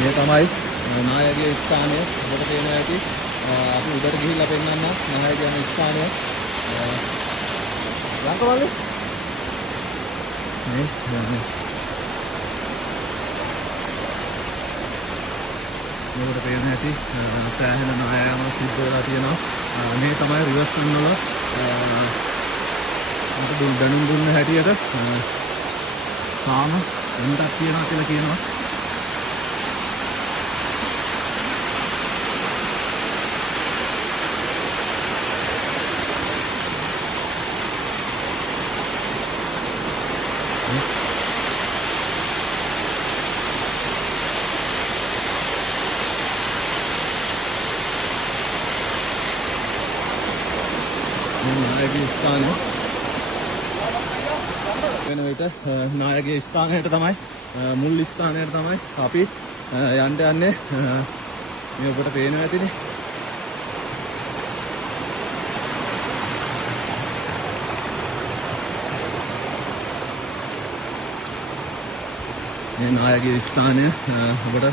මේ තමයි නායකගේ ස්ථානය. ඔබට පේනවා ඇති. අපි උඩට ගිහිල්ලා පෙන්නන්න නායක යන ස්ථානය. ලංකවල මේ යන්නේ. ඔබට පේනවා ඇති සෑහෙන නායකයන් සිද්ධ වෙලා තියෙනවා. මේ තමයි රිවර්ස් වල අපිට දැනුම් දුන්න හැටියට තාම එන්නක් තියනවා කියලා කියනවා. නායකගේ ස්ථානය වෙන විට නායකගේ ස්ථානයට තමයි මුල් ස්ථානයට තමයි අපි යන්න යන්නේ. මේ ඔබට පේනවා ඇතිනේ. මේ නායකගේ ස්ථානය ඔබට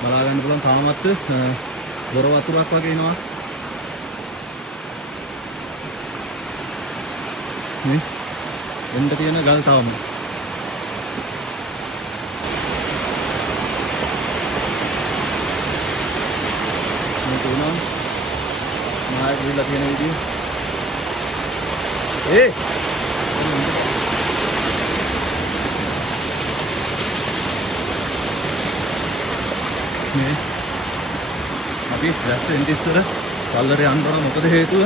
බලා ගන්න පුළුවන්. තාමත් බොර වතුරක් වගේ එනවා. මේ එන්න තියෙන ගල් තවම මේ තුනම නායක විලා තියෙන විදිය මේ අපි දැස්ස ඉන්දිස්තර කල්ලරේ යන්න ඕන. මොකද හේතුව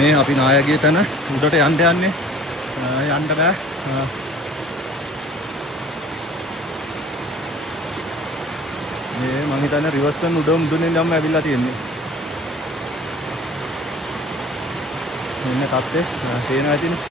මේ අපි නායකගේ තැන උඩට යන්න යන්නේ. යන්න බෑ. මේ මං හිතන්නේ රිවර්ස් කරන උඩම මුදුනේ ඇවිල්ලා තියෙන්නේ. මෙන්න තත්ත්වය පේනවා ඇතිනේ.